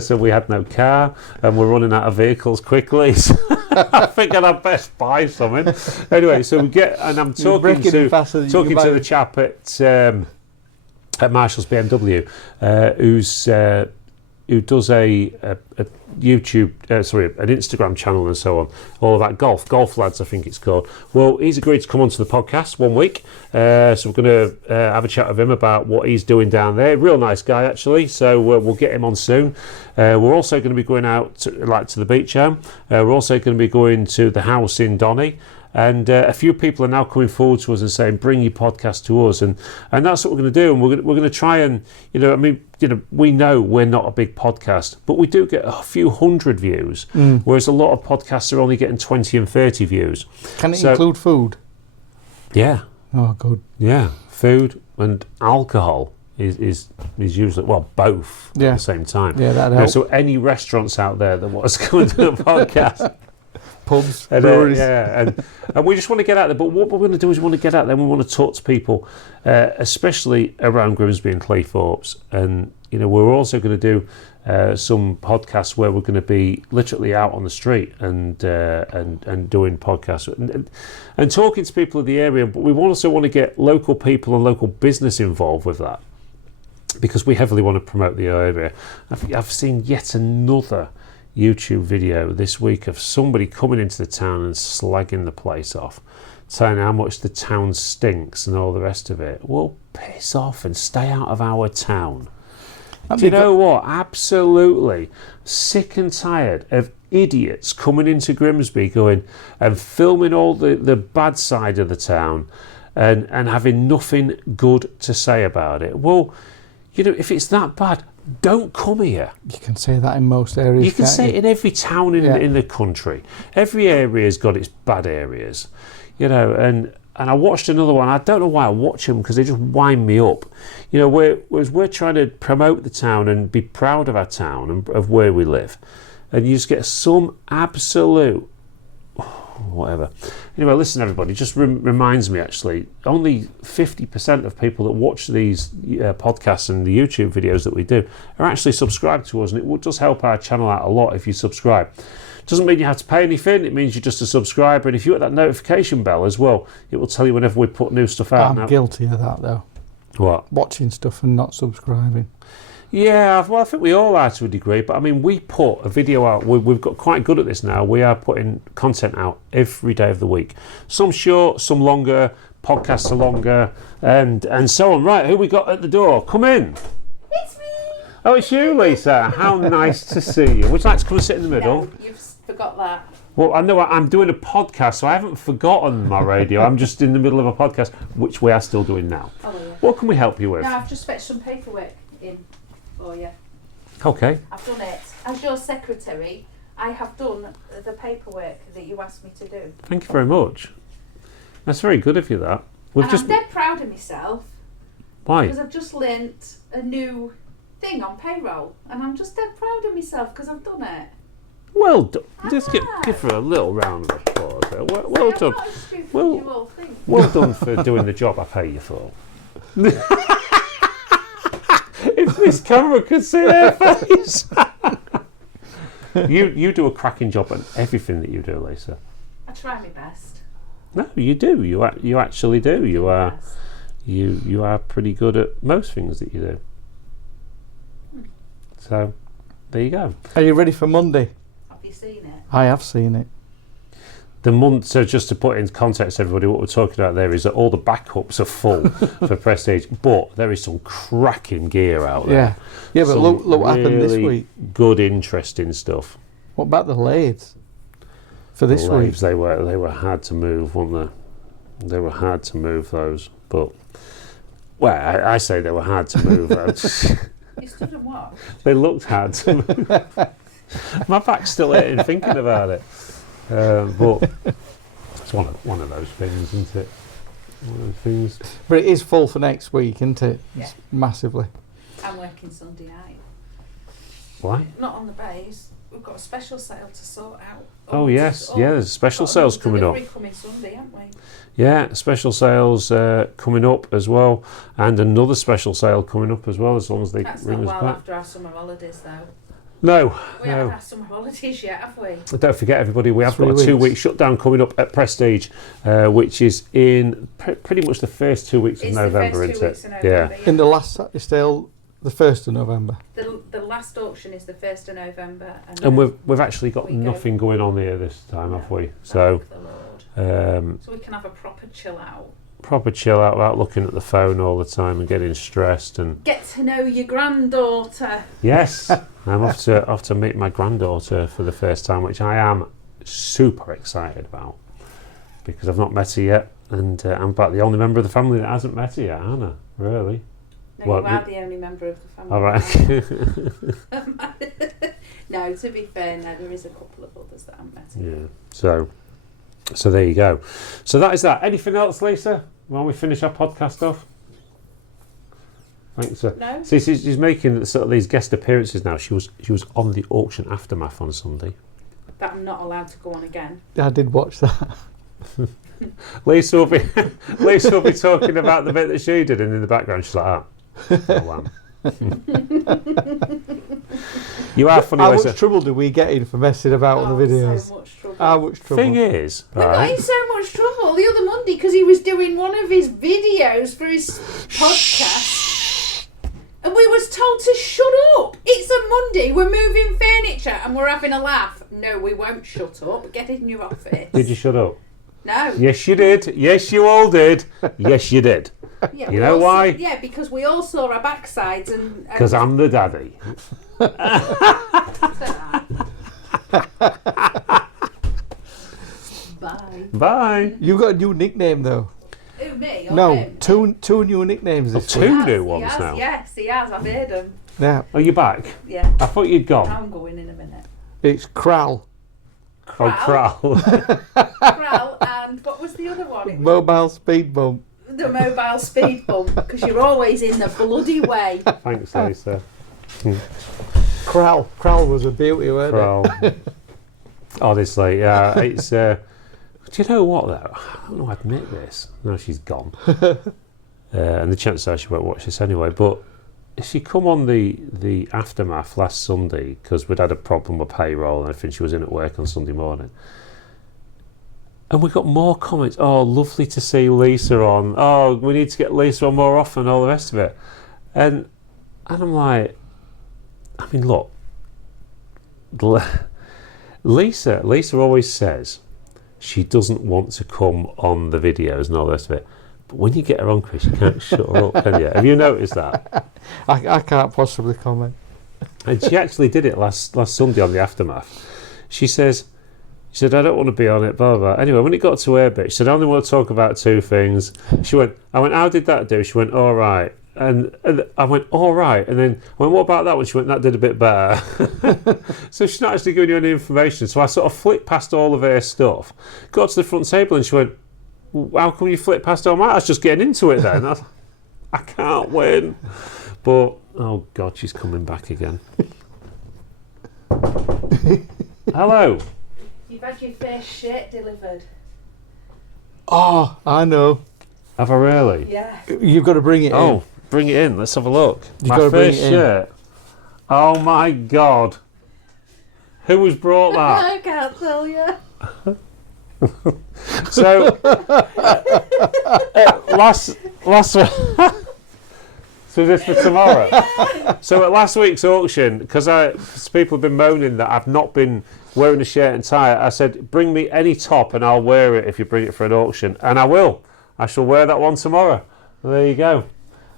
so we had no car and we're running out of vehicles quickly. So I figured I'd best buy something. Anyway, so we get, and I'm talking to the chap at Marshall's BMW, who does a YouTube, an Instagram channel and so on, all that golf lads I think it's called. Well, he's agreed to come onto the podcast 1 week, so we're going to have a chat with him about what he's doing down there. Real nice guy actually, so we'll get him on soon. We're also going to be going out to the beach home. We're also going to be going to the house in Donny. And a few people are now coming forward to us and saying, bring your podcast to us. And that's what we're going to do. And we're going to try and, we know we're not a big podcast, but we do get a few hundred views, whereas a lot of podcasts are only getting 20 and 30 views. Can it include food? Yeah. Oh, good. Yeah. Food and alcohol is usually, well, both at the same time. Yeah, that'd help. So any restaurants out there that want us to come to the podcast... pubs, And, breweries. and we just want to get out there. But what we're going to do is we want to get out there and we want to talk to people, especially around Grimsby and Claythorpes. And, we're also going to do some podcasts where we're going to be literally out on the street and doing podcasts and talking to people in the area. But we also want to get local people and local business involved with that, because we heavily want to promote the area. I've seen yet another YouTube video this week of somebody coming into the town and slagging the place off, saying how much the town stinks and all the rest of it. Well, piss off and stay out of our town. Do you know what? Absolutely sick and tired of idiots coming into Grimsby going and filming all the bad side of the town and having nothing good to say about it. Well, if it's that bad, don't come here. You can say that in most areas. You can say it in every town in the country. Every area's got its bad areas, and I watched another one. I don't know why I watch them, because they just wind me up. We're trying to promote the town and be proud of our town and of where we live, and you just get some absolute whatever. Anyway, listen, everybody, just reminds me, actually, only 50% of people that watch these podcasts and the YouTube videos that we do are actually subscribed to us, and it does help our channel out a lot if you subscribe. Doesn't mean you have to pay anything, it means you're just a subscriber, and if you hit that notification bell as well, it will tell you whenever we put new stuff out. I'm guilty of that, though. What? Watching stuff and not subscribing. Yeah, well, I think we all are to a degree, but I mean, we put a video out. We've got quite good at this now. We are putting content out every day of the week. Some short, some longer. Podcasts are longer, and so on. Right, who we got at the door? Come in. It's me. Oh, it's you, Lisa. How nice to see you. Would you like to come and sit in the middle? No, you've forgot that. Well, I know I'm doing a podcast, so I haven't forgotten my radio. I'm just in the middle of a podcast, which we are still doing now. Oh, yeah. What can we help you with? No, I've just fetched some paperwork in for you. Okay. I've done it. As your secretary, I have done the paperwork that you asked me to do. Thank you very much. That's very good of you, that. I'm dead proud of myself. Why? Because I've just learnt a new thing on payroll, and I'm just dead proud of myself because I've done it. Well done. Just give her a little round of applause there. Well done. I'm not as stupid as Well, you all think. well done for doing the job I pay you for. If this camera could see their face. You do a cracking job on everything that you do, Lisa. I try my best. No, you do. You actually do. You are pretty good at most things that you do. So, there you go. Are you ready for Monday? Have you seen it? I have seen it. So just to put in context, everybody, what we're talking about there is that all the backups are full for Prestige, but there is some cracking gear out there. Yeah, but Some look what happened this really week. Good, interesting stuff. What about the lathes for this The week? lathes, they were hard to move, weren't they? They were hard to move, those. But, well, I say they were hard to move. You stood and what? They looked hard to move. My back's still hurting thinking about it. But it's one of those things, isn't it? One of those things. But it is full for next week, isn't it? Yeah. It's massively. I'm working Sunday night. Why? Not on the base. We've got a special sale to sort out. Oh, yes. Yeah, there's special sales coming up. Coming Sunday, haven't we? Yeah, special sales coming up as well, and another special sale coming up as well, as long as they That's ring not us well back. after our summer holidays, though. No, We haven't no. had summer holidays yet, have we? Don't forget, everybody, we have 3 got a 2-week weeks. shutdown coming up at Prestige, which is in pretty much the first 2 weeks of It's November, the first 2 isn't weeks it? of Yeah. November. In the last Saturday still, the 1st of November. The last auction is the 1st of November. And then we've actually got we go. nothing going on here this time, have No, we? So, thank the Lord. so we can have a proper chill out. proper chill out without looking at the phone all the time and getting stressed. And Get to know your granddaughter. yes, I'm off to meet my granddaughter for the first time, which I am super excited about because I've not met her yet, and I'm about the only member of the family that hasn't met her yet, aren't I? Really? No, Well, you are the only member of the family. All right. No, to be fair, no, there is a couple of others that I haven't met. Yeah. So there you go. So that is that. Anything else, Lisa? While we finish our podcast off? Thanks. No? See, she's making sort of these guest appearances now. She was on the auction aftermath on Sunday. that I'm not allowed to go on again. I did watch that. Lisa will be talking about the bit that she did, and in the background she's like, oh wow. You are funny, How Lisa. much trouble do we get in for messing about on the videos? So much trouble. How much trouble? Thing is, We got in so much trouble the other Monday because he was doing one of his videos for his podcast. And we was told to shut up. It's a Monday, we're moving furniture and we're having a laugh. No, we won't shut up. Get in your office. Did you shut up? No. Yes, you did. Yes, you all did. Yes, you did. Yeah, You know we all why? Yeah, because we all saw our backsides and... Because I'm the daddy. Bye. Bye. You got a new nickname though. Who, me? Or No, him? two new nicknames this two week. new He ones has, now. Yes, he has. I've heard him. Yeah, Are you back? Yeah. I thought you'd gone. I'm going in a minute. it's Kral, Oh, Kral. Kral, and what was the other one? It was mobile speed bump. the mobile speed bump, because you're always in the bloody way. Thanks, Lisa. Kral was a beauty, wasn't it? Kral. Honestly, yeah. It's. Do you know what though? I don't know. I admit this. No, she's gone. And the chances are she won't watch this anyway. But she come on the aftermath last Sunday because we'd had a problem with payroll and I think she was in at work on Sunday morning. And we got more comments. Oh, lovely to see Lisa on. Oh, we need to get Lisa on more often. All the rest of it. And I'm like, I mean, look. Lisa always says she doesn't want to come on the videos and all the rest of it. But when you get her on, Chris, you can't shut her up, can you? Have you noticed that? I can't possibly comment. And she actually did it last Sunday on the aftermath. She said, I don't want to be on it, blah, blah, blah. Anyway, when it got to her bit, she said, I only want to talk about two things. I went, how did that do? She went, all right. And I went, all right. And then I went, what about that one? She went, that did a bit better. So she's not actually giving you any information. So I sort of flicked past all of her stuff, got to the front table and she went, well, how come you flick past all mine? I was just getting into it then. I can't win. But, oh God, she's coming back again. Hello. You've had your first shirt delivered. Oh, I know. Have I really? Yeah. You've got to bring it in. Bring it in. Let's have a look. You've My gotta bring first it in. shirt. Oh my God. Who has brought that? I can't tell you. So, last so this for tomorrow. So at last week's auction, because people have been moaning that I've not been wearing a shirt and tie, I said, bring me any top and I'll wear it if you bring it for an auction. And I will. I shall wear that one tomorrow. Well, there you go.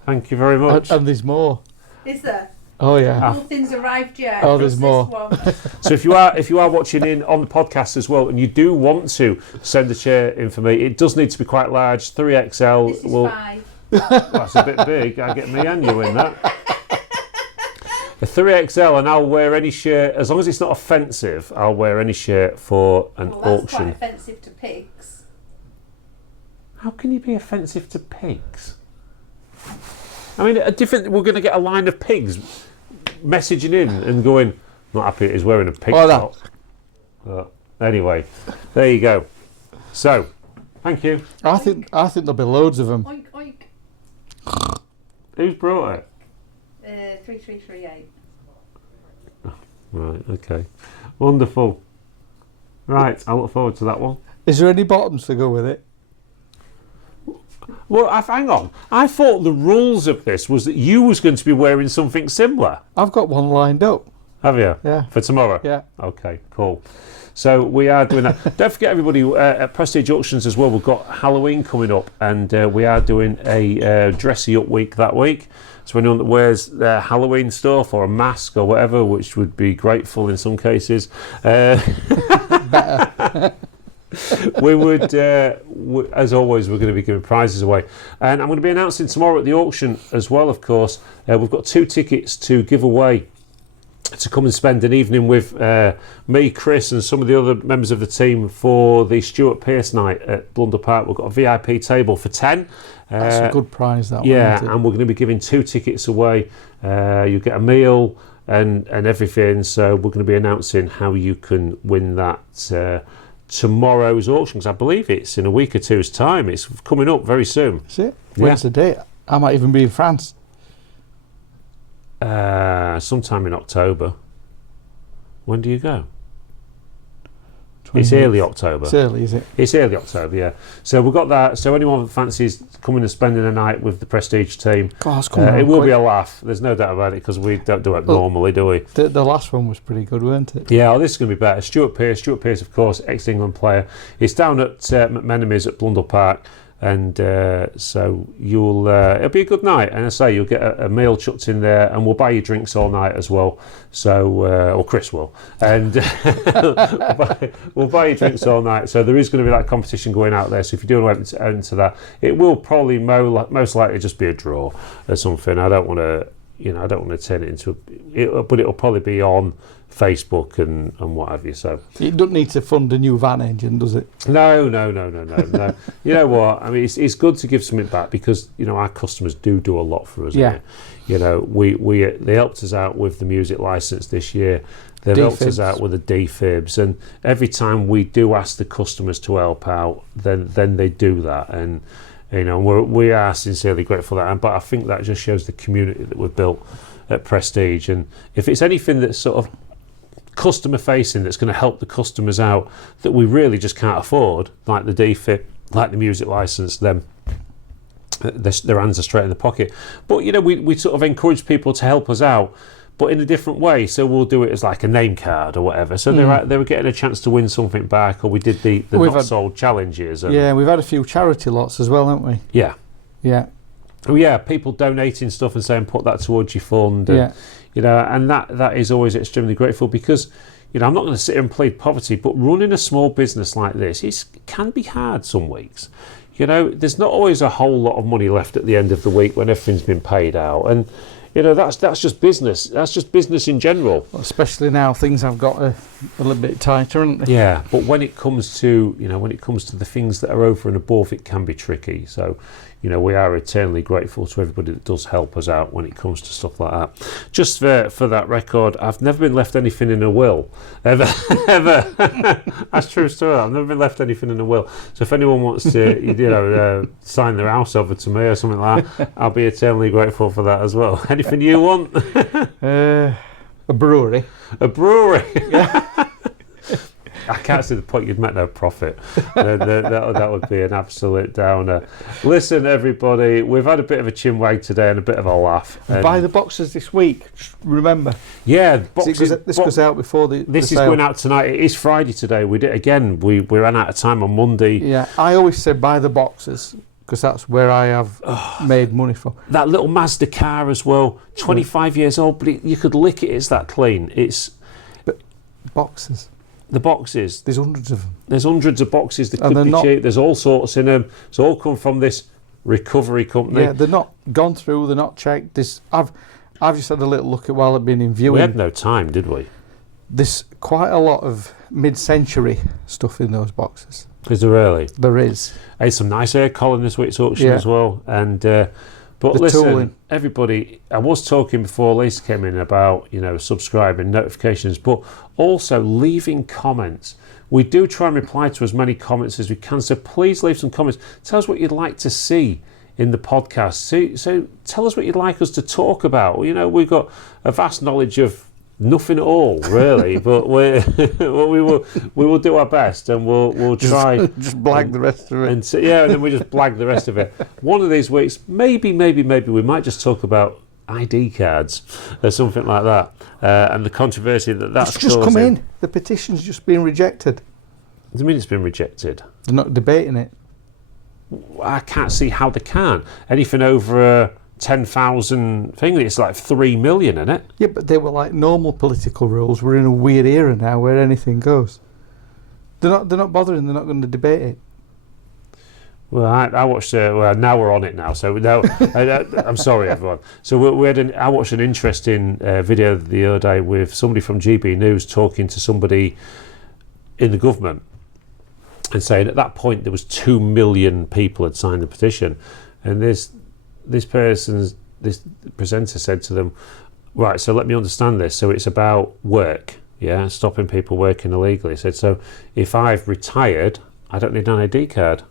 Thank you very much. And there's more. Is there? Oh yeah. Nothing's arrived yet. Oh, there's Just more. this one. So if you are watching in on the podcast as well, and you do want to send a chair in for me, it does need to be quite large. 3XL. This is 5. That's a bit big. I get me and you in that. A 3XL, and I'll wear any shirt as long as it's not offensive. I'll wear any shirt for an Well, that's auction. quite offensive to pigs. How can you be offensive to pigs? I mean, we're going to get a line of pigs messaging in and going, not happy he's wearing a pig top. But anyway, there you go. So, thank you. I think there'll be loads of them. Oink, oink. Who's brought it? 3338. Right, okay. Wonderful. Right, I look forward to that one. Is there any bottoms to go with it? Well, hang on. I thought the rules of this was that you was going to be wearing something similar. I've got one lined up. Have you? Yeah. For tomorrow? Yeah. Okay, cool. So we are doing that. Don't forget, everybody, at Prestige Auctions as well, we've got Halloween coming up, and we are doing a dressy up week that week. So anyone that wears Halloween stuff or a mask or whatever, which would be grateful in some cases, we would, as always, we're going to be giving prizes away. And I'm going to be announcing tomorrow at the auction as well, of course. We've got 2 tickets to give away to come and spend an evening with me, Chris, and some of the other members of the team for the Stuart Pearce night at Blunder Park. We've got a VIP table for 10. That's a good prize, that one. Yeah, isn't it? and we're going to be giving 2 tickets away. You get a meal, and everything. So we're going to be announcing how you can win that tomorrow's auction, because I believe it's in a week or two's time. It's coming up very soon. That's it. When's the date? I might even be in France. Sometime in October. When do you go? 20th. It's early October. It's early, is it? It's early October, yeah. So we've got that. So anyone that fancies coming and spending a night with the Prestige team, God, it's coming it will quick. be a laugh. There's no doubt about it, because we don't do it normally, do we? The last one was pretty good, weren't it? Yeah, this is going to be better. Stuart Pearce, of course, ex-England player. It's down at McMenamin's at Blundell Park. And so you'll it'll be a good night, and I say you'll get a meal chucked in there, and we'll buy you drinks all night as well. So or Chris will, and we'll buy you drinks all night. So there is going to be that competition going out there. So if you do want to enter that, it will probably most likely just be a draw or something. I don't want to turn it into but it'll probably be on Facebook and what have you. So It doesn't need to fund a new van engine, does it? No. You know what? I mean, it's good to give something back, because our customers do a lot for us. Yeah. They helped us out with the music license this year. They've helped us out with the defibs, and every time we do ask the customers to help out, then they do that, and we are sincerely grateful for that. But I think that just shows the community that we've built at Prestige, and if it's anything that's sort of customer facing, that's going to help the customers out that we really just can't afford, like the defib, like the music license, then their hands are straight in the pocket. But we sort of encourage people to help us out, but in a different way. So we'll do it as like a name card or whatever. So they were getting a chance to win something back, or we did the not sold challenges. And we've had a few charity lots as well, haven't we? Yeah. Oh yeah, people donating stuff and saying put that towards your fund, and and that is always extremely grateful, because I'm not going to sit here and plead poverty, but running a small business like this can be hard some weeks. There's not always a whole lot of money left at the end of the week when everything's been paid out, and that's just business. That's just business in general. Well, especially now things have got a little bit tighter, haven't they? Yeah, but when it comes to the things that are over and above, it can be tricky. So we are eternally grateful to everybody that does help us out when it comes to stuff like that. Just for that record, I've never been left anything in a will, ever. That's true story. I've never been left anything in a will. So if anyone wants to, sign their house over to me or something like that, I'll be eternally grateful for that as well. Anything you want? A brewery. A brewery. I can't see the point. You'd make no profit. That would be an absolute downer. Listen, everybody, we've had a bit of a chinwag today and a bit of a laugh. Buy the boxes this week. Remember. Yeah, boxes. This goes out before the This is sale. going out tonight. It is Friday today. We did again. We ran out of time on Monday. Yeah, I always say buy the boxes, because that's where I have made money from. That little Mazda car as well. 25 years old, but you could lick it. It's that clean. But boxes. The boxes. There's hundreds of them. There's hundreds of boxes. They could be cheap. There's all sorts in them. It's all come from this recovery company. Yeah, they're not gone through. They're not checked. I've just had a little look at while I've been in viewing. We had no time, did we? There's quite a lot of mid-century stuff in those boxes. Is there really? There is. I had some nice air coal in this week's auction as well. And but listen, tooling. Everybody, I was talking before Lisa came in about subscribing, notifications, but also leaving comments. We do try and reply to as many comments as we can, so please leave some comments. Tell us what you'd like to see in the podcast. So tell us what you'd like us to talk about. We've got a vast knowledge of nothing at all, really, but we will do our best, and we'll try just blag the rest of it. And then we just blag the rest of it. One of these weeks, maybe we might just talk about ID cards or something like that, and the controversy that's just causing. come in. The petition's just been rejected. What do you mean it's been rejected? They're not debating it. I can't see how they can. Anything over 10,000 thing, it's like 3 million, isn't it? Yeah, but they were like normal political rules. We're in a weird era now where anything goes. They're not bothering. They're not going to debate it. Well, I watched. Now we're on it now. So no, I'm sorry, everyone. So I watched an interesting video the other day with somebody from GB News talking to somebody in the government and saying at that point there was 2 million people had signed the petition, and this presenter said to them, right, so let me understand this. So it's about work, yeah, stopping people working illegally. He said, so if I've retired, I don't need an ID card.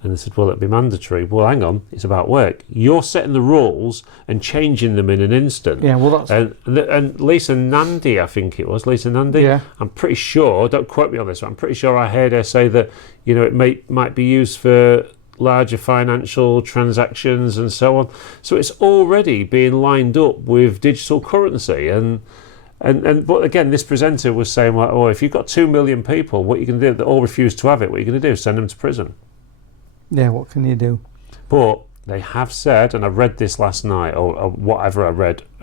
And they said, well, it'd be mandatory. Well, hang on, it's about work. You're setting the rules and changing them in an instant. Yeah, well, that's... And Lisa Nandy, I think it was, Lisa Nandy. Yeah. I'm pretty sure, don't quote me on this, but I'm pretty sure I heard her say that, you know, it might be used for larger financial transactions and so on. So it's already being lined up with digital currency. And but again, this presenter was saying, like, oh, if you've got 2 million people, what you can do, that all refuse to have it, what are you going to do? Send them to prison. Yeah, what can you do? But they have said, and I read this last night, or whatever I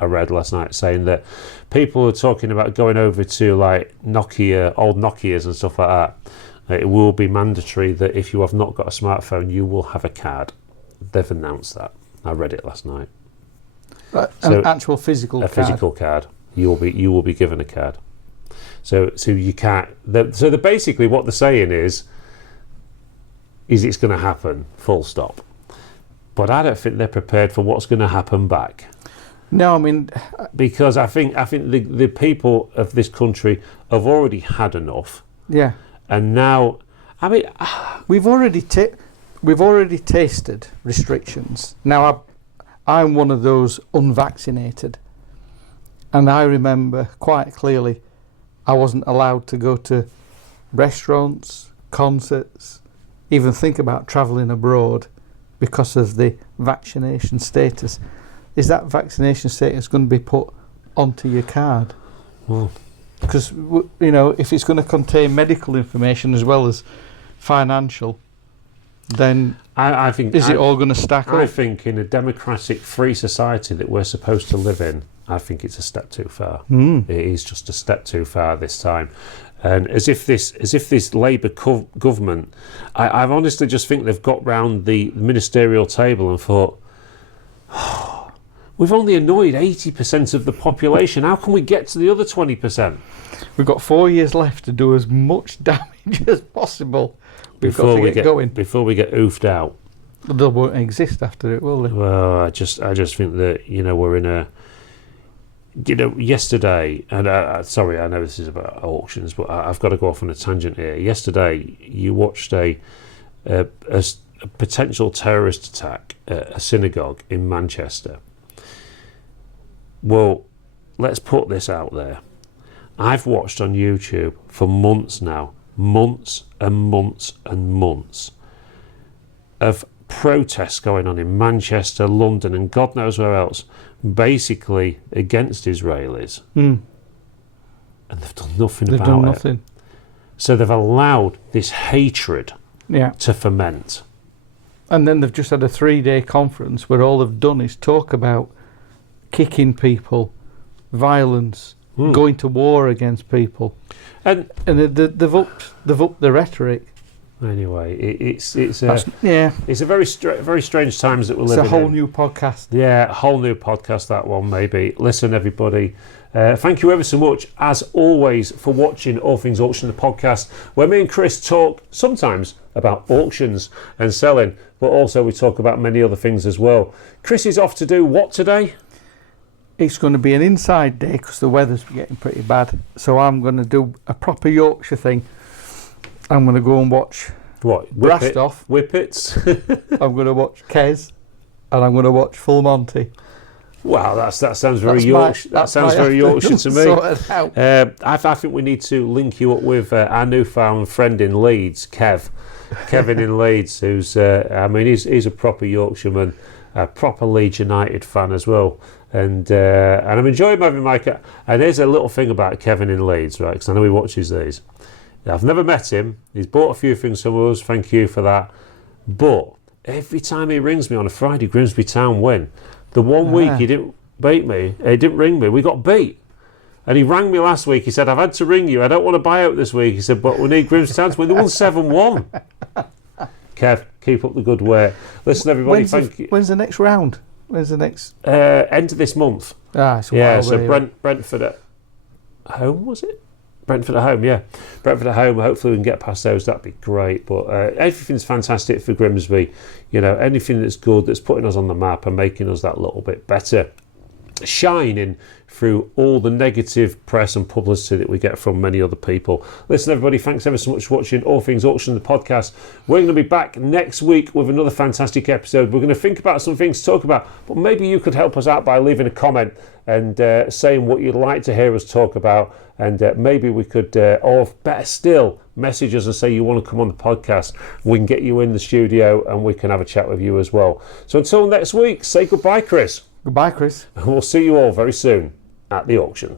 read last night, saying that people are talking about going over to like Nokia, old Nokias and stuff like that. It will be mandatory that if you have not got a smartphone, you will have a card. They've announced that. I read it last night. An actual physical card? A physical card. You will be given a card. So you can't. So basically what they're saying is it's going to happen, full stop. But I don't think they're prepared for what's going to happen back. No, I mean... Because I think the people of this country have already had enough. Yeah. And now, I mean... We've already tasted restrictions. Now, I'm one of those unvaccinated. And I remember quite clearly I wasn't allowed to go to restaurants, concerts, even think about travelling abroad because of the vaccination status. Is that vaccination status going to be put onto your card? Because, you know, if it's going to contain medical information as well as financial, then I think it all going to stack up? I think in a democratic, free society that we're supposed to live in, I think it's a step too far. It is just a step too far this time. And as if this Labour government, I honestly just think they've got round the ministerial table and thought, oh, we've only annoyed 80% of the population. How can we get to the other 20%? We've got 4 years left to do as much damage as possible. Before we get oofed out. They won't exist after it, will they? Well, I just think that, you know, we're in a... You know, yesterday, and sorry, I know this is about auctions, but I've got to go off on a tangent here. Yesterday, you watched a potential terrorist attack at a synagogue in Manchester. Well, let's put this out there. I've watched on YouTube for months now, months and months and months of protests going on in Manchester, London, and God knows where else, basically against Israelis. And they've done nothing about it. They've done nothing. So they've allowed this hatred to ferment. And then they've just had a 3-day conference where all they've done is talk about kicking people, violence, going to war against people. And they've upped the rhetoric. Anyway, it's a very strange times that we're living in. It's a whole new podcast. Yeah, a whole new podcast, that one, maybe. Listen, everybody, thank you ever so much, as always, for watching All Things Auction, the podcast, where me and Chris talk sometimes about auctions and selling, but also we talk about many other things as well. Chris is off to do what today? It's going to be an inside day because the weather's getting pretty bad. So I'm going to do a proper Yorkshire thing. I'm going to go and watch Brastoff. Whippets. I'm going to watch Kes, and I'm going to watch Full Monty. Wow, that sounds very Yorkshire. That sounds very Yorkshire to me. I think we need to link you up with our newfound friend in Leeds, Kevin in Leeds, who's he's a proper Yorkshireman, a proper Leeds United fan as well. And I'm enjoying having Mike. And here's a little thing about Kevin in Leeds, right? Because I know he watches these. I've never met him. He's bought a few things from us. Thank you for that. But every time he rings me on a Friday, Grimsby Town win. The one week he didn't beat me. He didn't ring me. We got beat. And he rang me last week. He said, I've had to ring you. I don't want to buy out this week. He said, but we need Grimsby Town to win. They won 7-1. Kev, keep up the good work. Listen, everybody, thank you. When's the next round? When's the next? End of this month. It's a while so Brentford at home, was it? Brentford at home, yeah. Brentford at home. Hopefully we can get past those. That'd be great. But everything's fantastic for Grimsby. You know, anything that's good, that's putting us on the map and making us that little bit better. shining through all the negative press and publicity that we get from many other people. Listen, everybody, thanks ever so much for watching All Things Auction, the podcast. We're going to be back next week with another fantastic episode. We're going to think about some things to talk about, but maybe you could help us out by leaving a comment and saying what you'd like to hear us talk about, and maybe we could, or better still, message us and say you want to come on the podcast. We can get you in the studio and we can have a chat with you as well. So until next week, say goodbye, Chris. Goodbye, Chris. And we'll see you all very soon at the auction.